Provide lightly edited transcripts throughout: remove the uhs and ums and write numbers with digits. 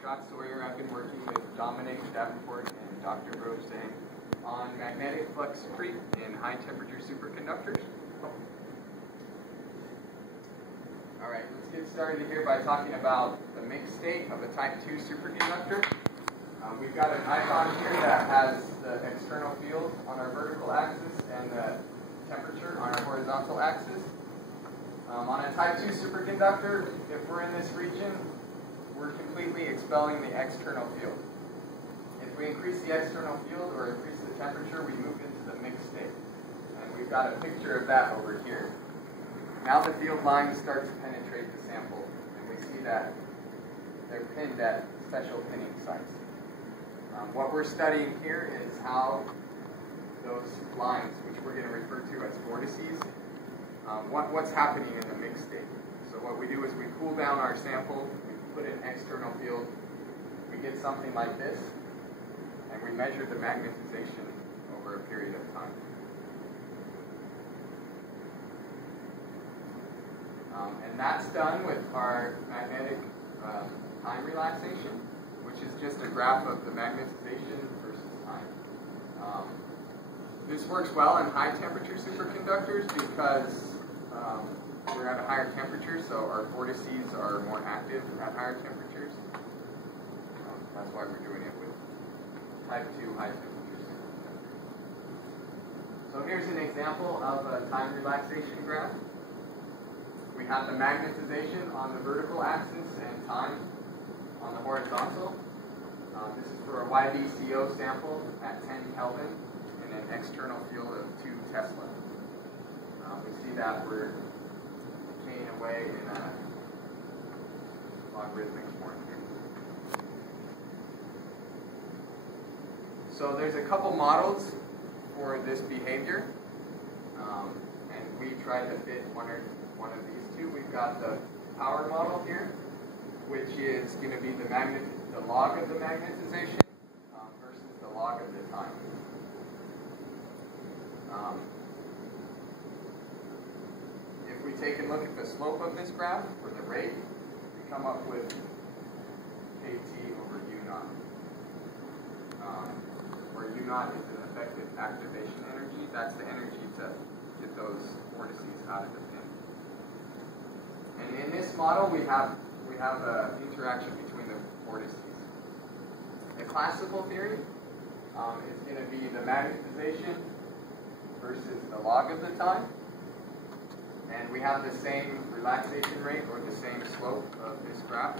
Scott Sawyer. I've been working with Dominic Davenport and Dr. Roseanne on magnetic flux creep in high temperature superconductors. Alright, let's get started here by talking about the mixed state of a type 2 superconductor. We've got an icon here that has the external field on our vertical axis and the temperature on our horizontal axis. On a type 2 superconductor, if we're in this region, we're completely expelling the external field. If we increase the external field or increase the temperature, we move into the mixed state. And we've got a picture of that over here. Now the field lines start to penetrate the sample, and we see that they're pinned at special pinning sites. What we're studying here is how those lines, which we're going to refer to as vortices, what's happening in the mixed state. So what we do is we cool down our sample, we put an external field, we get something like this, and we measure the magnetization over a period of time. And that's done with our magnetic time relaxation, which is just a graph of the magnetization versus time. This works well in high temperature superconductors because we're at a higher temperature, so our vortices are more active at higher temperatures. That's why we're doing it with type 2 high temperature superconductors. So here's an example of a time relaxation graph. We have the magnetization on the vertical axis and time on the horizontal. This is for a YBCO sample at 10 Kelvin and an external field of 2 Tesla. We see that we're decaying away in a logarithmic form here. So there's a couple models for this behavior, and we tried to fit one of these two. We've got the power model here, which is going to be the log of the magnetization versus the log of the time. If we take a look at the slope of this graph, or the rate, we come up with kT over U naught, where U naught is an effective activation energy. That's the energy to get those vortices out of the pin. And in this model, we have an interaction between the vortices. The classical theory is going to be the magnetization versus the log of the time. And we have the same relaxation rate or the same slope of this graph.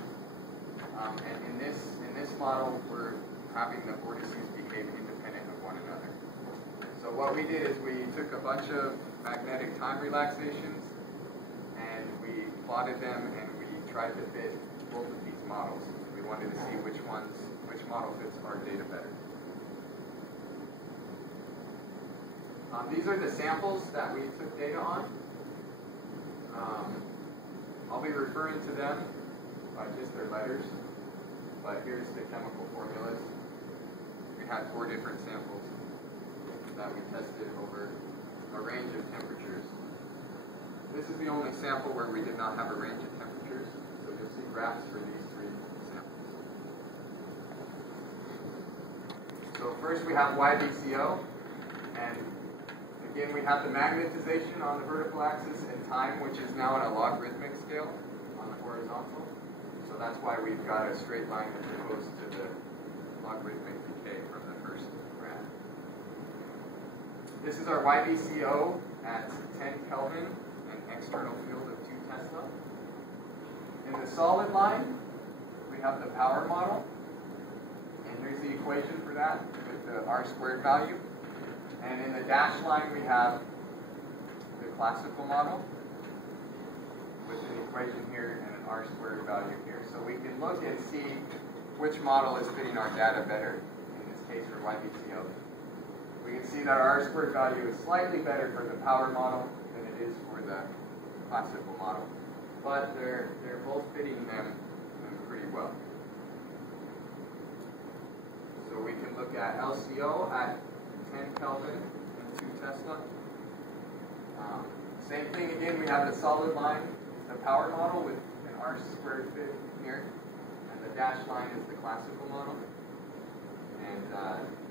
And in this model, we're having the vortices behave independent of one another. So what we did is we took a bunch of magnetic time relaxations and we plotted them and we tried to fit both of these models. We wanted to see which model fits our data better. These are the samples that we took data on. I'll be referring to them by just their letters, but here's the chemical formulas. We had 4 different samples that we tested over a range of temperatures. This is the only sample where we did not have a range of temperatures, so you'll see graphs for these 3 samples. So first we have YBCO, and again we have the magnetization on the vertical axis and time, which is now on a logarithmic scale on the horizontal. So that's why we've got a straight line as opposed to the logarithmic decay from the first graph. This is our YBCO at 10 Kelvin, an external field of 2 Tesla. In the solid line, we have the power model, and here's the equation for that with the R² value. And in the dashed line, we have the classical model with an equation here and an R² value here. So we can look and see which model is fitting our data better, in this case for YBCO. We can see that our R² value is slightly better for the power model than it is for the classical model. But they're both fitting them pretty well. So we can look at LCO at 10 Kelvin and 2 Tesla. Same thing again, we have the solid line, the power model with an R² fit here, and the the dashed line is the classical model. And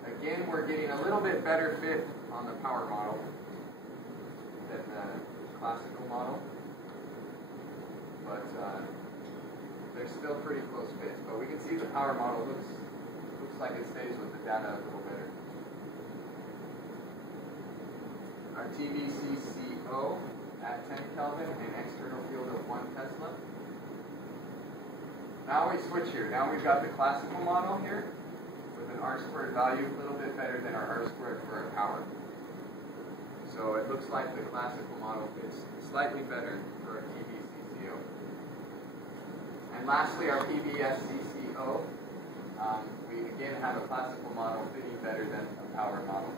again, we're getting a little bit better fit on the power model than the classical model. But they're still pretty close fits. But we can see the power model looks like it stays with the data a little better. Our TVCCO at 10 Kelvin, an external field of 1 Tesla. Now we switch here. Now we've got the classical model here with an R squared value, a little bit better than our R squared for our power. So it looks like the classical model fits slightly better for our TVCCO. And lastly, our PVSCCO. We again have a classical model fitting better than a power model.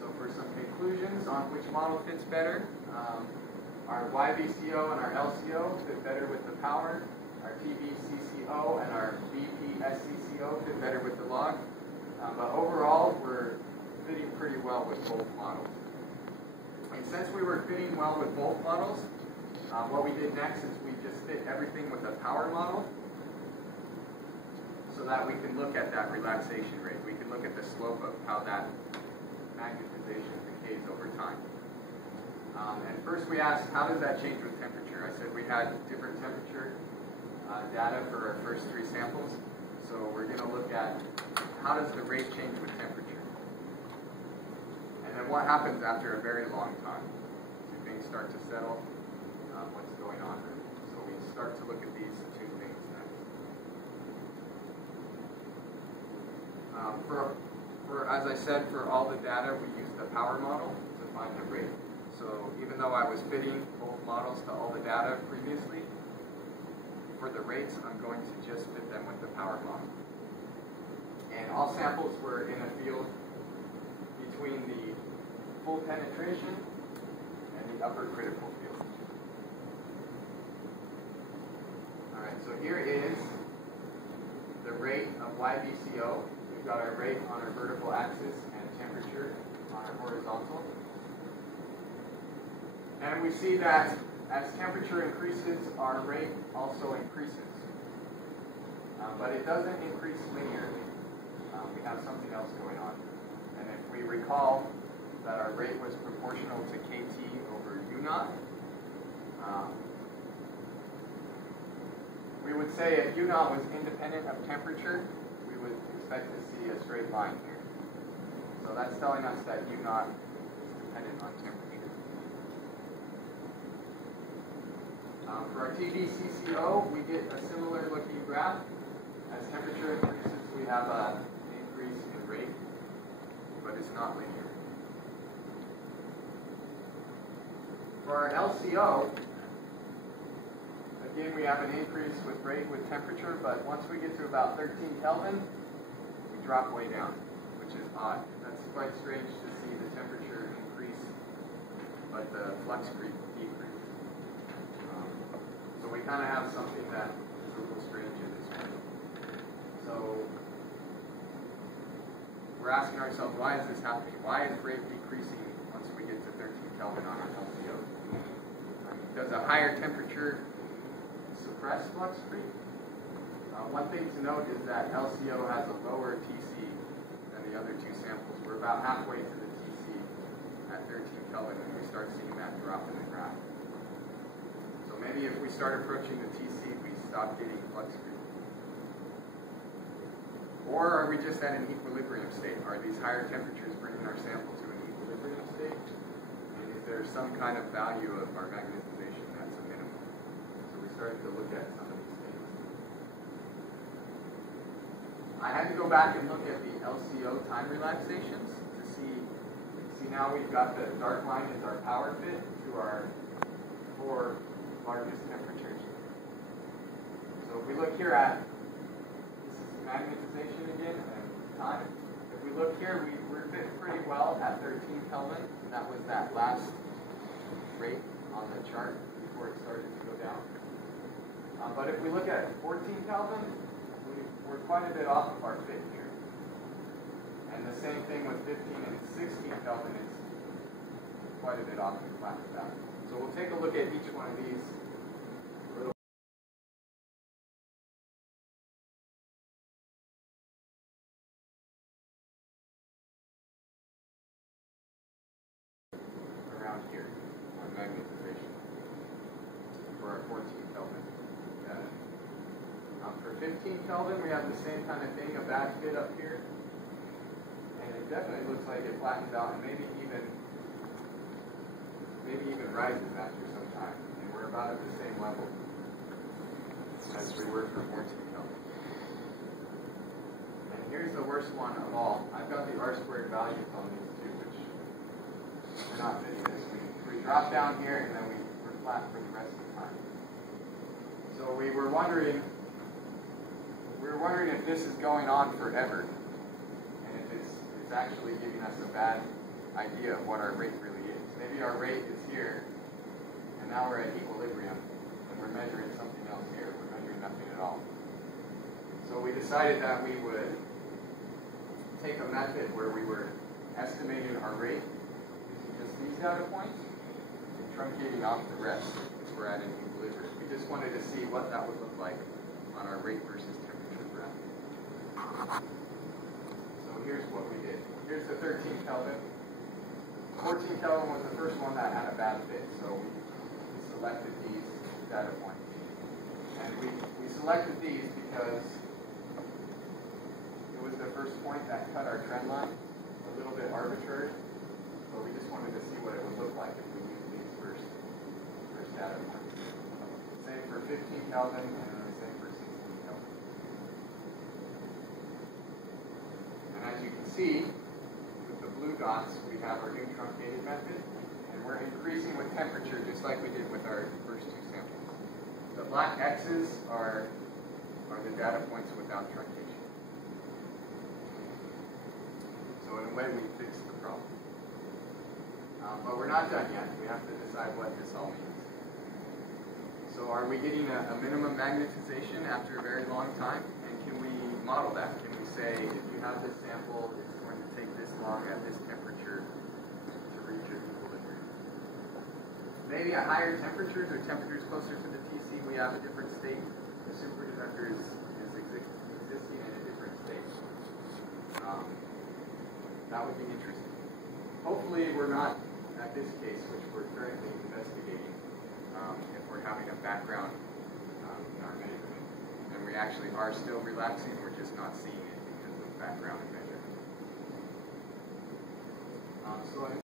So for some conclusions on which model fits better, our YVCO and our LCO fit better with the power. Our TVCCO and our BPSCCO fit better with the log. But overall, we're fitting pretty well with both models. And since we were fitting well with both models, what we did next is we just fit everything with a power model so that we can look at that relaxation rate. We can look at the slope of how that magnetization decays over time. And first we asked, how does that change with temperature? I said we had different temperature data for our first 3 samples. So we're going to look at how does the rate change with temperature? And then what happens after a very long time? Do things start to settle? What's going on there? So we start to look at these 2 things next. As I said, for all the data, we used the power model to find the rate. So even though I was fitting both models to all the data previously, for the rates, I'm going to just fit them with the power model. And all samples were in a field between the full penetration and the upper critical field. Alright, so here is the rate of YVCO. We've got our rate on our vertical axis and temperature on our horizontal. And we see that as temperature increases, our rate also increases. But it doesn't increase linearly. We have something else going on. And if we recall that our rate was proportional to KT over U naught, we would say if U naught was independent of temperature, we would expect to see a straight line here. So that's telling us that U naught is dependent on temperature. For our TVCCO, we get a similar looking graph. As temperature increases, we have an increase in rate, but it's not linear. For our LCO, again, we have an increase with rate with temperature, but once we get to about 13 Kelvin, we drop way down, which is odd. That's quite strange to see the temperature increase, but the flux decrease. So we kind of have something that is a little strange in this one. So we're asking ourselves, why is this happening? Why is rate decreasing once we get to 13 Kelvin on our LCO? Does a higher temperature suppress flux creep? One thing to note is that LCO has a lower TC than the other 2 samples. We're about halfway to the TC at 13 Kelvin, and we start seeing that drop in the graph. So maybe if we start approaching the TC, we stop getting flux creep. Or are we just at an equilibrium state? Are these higher temperatures bringing our sample to an equilibrium state? And is there some kind of value of our magnetization that's a minimum? So we started to look at some of these things. I had to go back and look at the LCO time relaxations to see now we've got the dark line is our power fit to our 4 largest temperatures. So if we look here at, this is magnetization again and time. If we look here, we're fit pretty well at 13 Kelvin, and that was that last rate on the chart before it started to go down. But if we look at 14 Kelvin, we're quite a bit off of our fit here. And the same thing with 15 and 16 Kelvin is quite a bit off of the flat that. So we'll take a look at each one of these our 14 Kelvin. For 15 Kelvin, we have the same kind of thing, a bad fit up here. And it definitely looks like it flattens out and maybe even rises after some time. And we're about at the same level as we were for 14 Kelvin. And here's the worst one of all. I've got the R-squared values on these two, which we're not fitting this. We drop down here and then we're flat for the rest of the time. So we were wondering if this is going on forever, and if it's actually giving us a bad idea of what our rate really is. Maybe our rate is here, and now we're at equilibrium, and we're measuring something else here. We're measuring nothing at all. So we decided that we would take a method where we were estimating our rate using just these data points and truncating off the rest if we're at an equilibrium. We just wanted to see what that would look like on our rate versus temperature graph. So here's what we did. Here's the 13 Kelvin. 14 Kelvin was the first one that had a bad fit, so we selected these data points. And we selected these because it was the first point that cut our trend line, a little bit arbitrary, but we just wanted to see what it would look like if we used these first data points. Same for 15 Kelvin, and then the same for 16 Kelvin. And as you can see, with the blue dots, we have our new truncated method, and we're increasing with temperature just like we did with our first two samples. The black X's are the data points without truncation. So in a way, we fixed the problem. But we're not done yet. We have to decide what this all means. So are we getting a minimum magnetization after a very long time? And can we model that? Can we say, if you have this sample, it's going to take this long at this temperature to reach your equilibrium? Maybe at higher temperatures or temperatures closer to the TC, we have a different state. The superconductor is existing in a different state. That would be interesting. Hopefully we're not at this case, which we're currently investigating, if we're having a background in our measurement. And we actually are still relaxing, we're just not seeing it because of background measurement. So